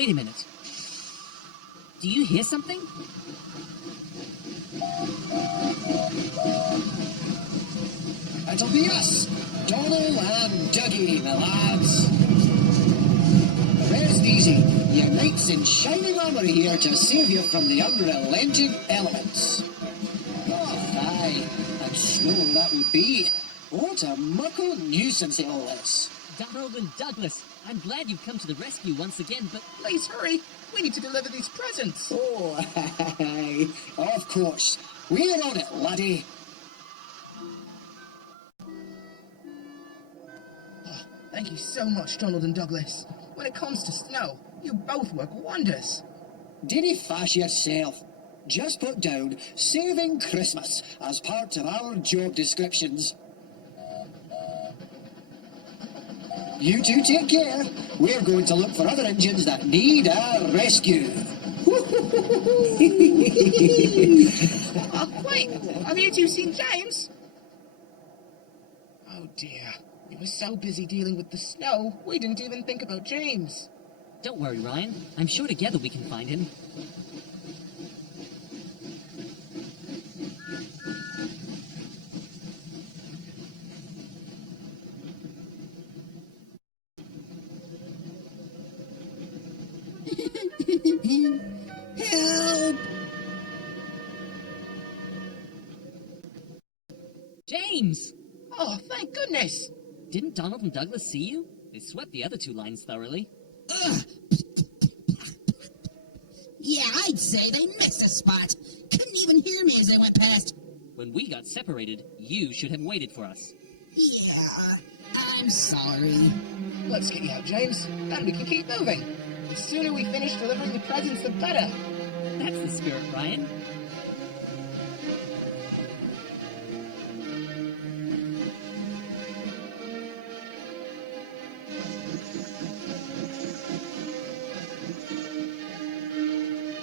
Wait a minute. Do you hear something? It'll be us, Donald and Dougie, my lads. Rest easy. Your knights in shining armour here to save you from the unrelenting elements. Oh, aye, and snow that would be. What a muckle nuisance it all is. Donald and Douglas, I'm glad you've come to the rescue once again, but... Please hurry. We need to deliver these presents. Oh, aye, of course. We're on it, laddie. Oh, thank you so much, Donald and Douglas. When it comes to snow, you both work wonders. Dinny fash yourself. Just put down Saving Christmas as part of our job descriptions. You two take care. We're going to look for other engines that need a rescue. Oh, wait, have you two seen James? Oh dear, we were so busy dealing with the snow, we didn't even think about James. Don't worry, Ryan. I'm sure together we can find him. Help! James! Oh, thank goodness! Didn't Donald and Douglas see you? They swept the other two lines thoroughly. Ugh. Yeah, I'd say they missed a spot. Couldn't even hear me as they went past. When we got separated, you should have waited for us. Yeah, I'm sorry. Let's get you out, James, and we can keep moving. The sooner we finish delivering the presents, the better. That's the spirit, Ryan.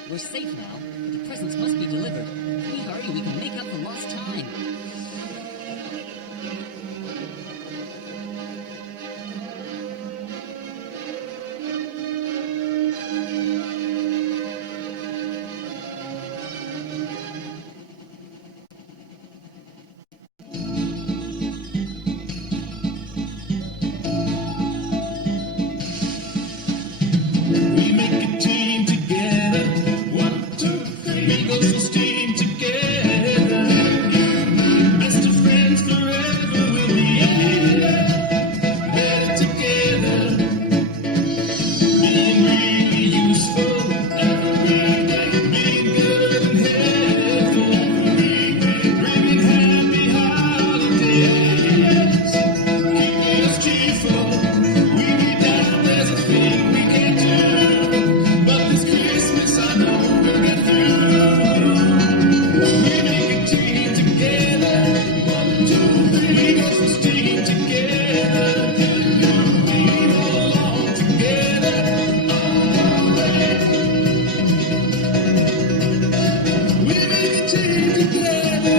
We're safe now, but the presents must be delivered. If we hurry, we can make up for lost time. We make a team together. 1, 2, 3. We go so steam together. Best of friends forever we'll be. Better together. Being really useful every day. Being good and helpful. Bringing happy holidays. Keeping us cheerful. We need that. There's a thing we can do. But this Christmas I know we'll get through. We make a team together. 1, 2, 3. We go for steam together. We go along together. All the way. We make a team together.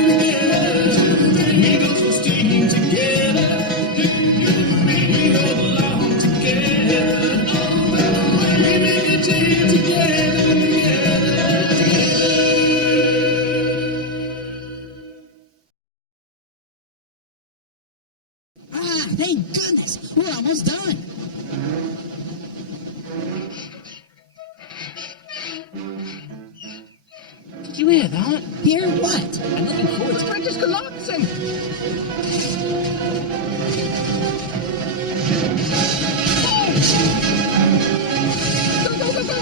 We go for steam together. We go along together. All the way. We make a team together. Ah, thank goodness. We're almost done. Did you hear that? Hear what? I'm looking forward The to bridge is collapsing! Go, go, go, go!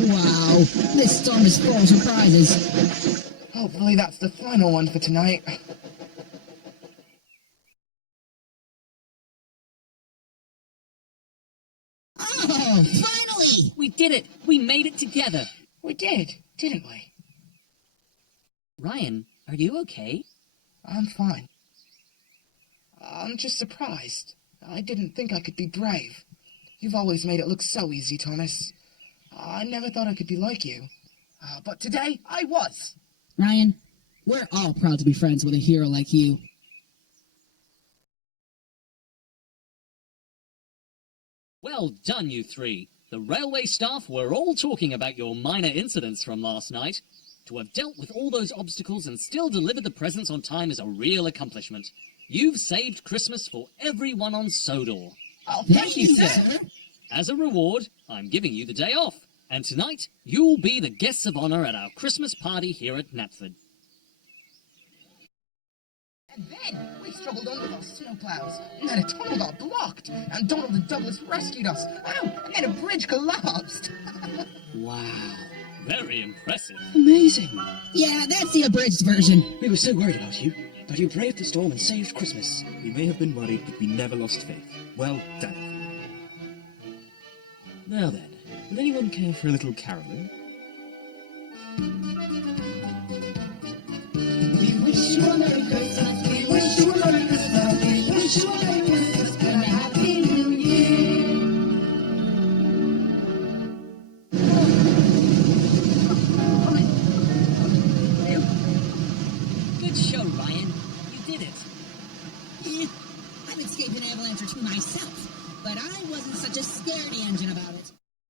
Wow, this storm is full of surprises. Hopefully that's the final one for tonight. Oh, finally! We did it! We made it together! We did, didn't we? Ryan, are you okay? I'm fine. I'm just surprised. I didn't think I could be brave. You've always made it look so easy, Thomas. I never thought I could be like you. But today, I was. Ryan, we're all proud to be friends with a hero like you. Well done, you three. The railway staff were all talking about your minor incidents from last night. To have dealt with all those obstacles and still delivered the presents on time is a real accomplishment. You've saved Christmas for everyone on Sodor. Oh, thank you, sir. As a reward, I'm giving you the day off. And tonight, you'll be the guests of honor at our Christmas party here at Knapford. And then we struggled on with those snowplows, and then a tunnel got blocked, and Donald and Douglas rescued us. Oh, and then a bridge collapsed. Wow. Very impressive. Amazing. Yeah, that's the abridged version. We were so worried about you, but you braved the storm and saved Christmas. We may have been worried, but we never lost faith. Well done. Now then, would anyone care for a little caroling? We wish you a Merry Christmas. We wish you a Merry Christmas. We wish you a Merry Christmas and a Happy New Year. Good show, Ryan. You did it. I've escaped an avalanche or two myself, but I wasn't such a scaredy engine about it.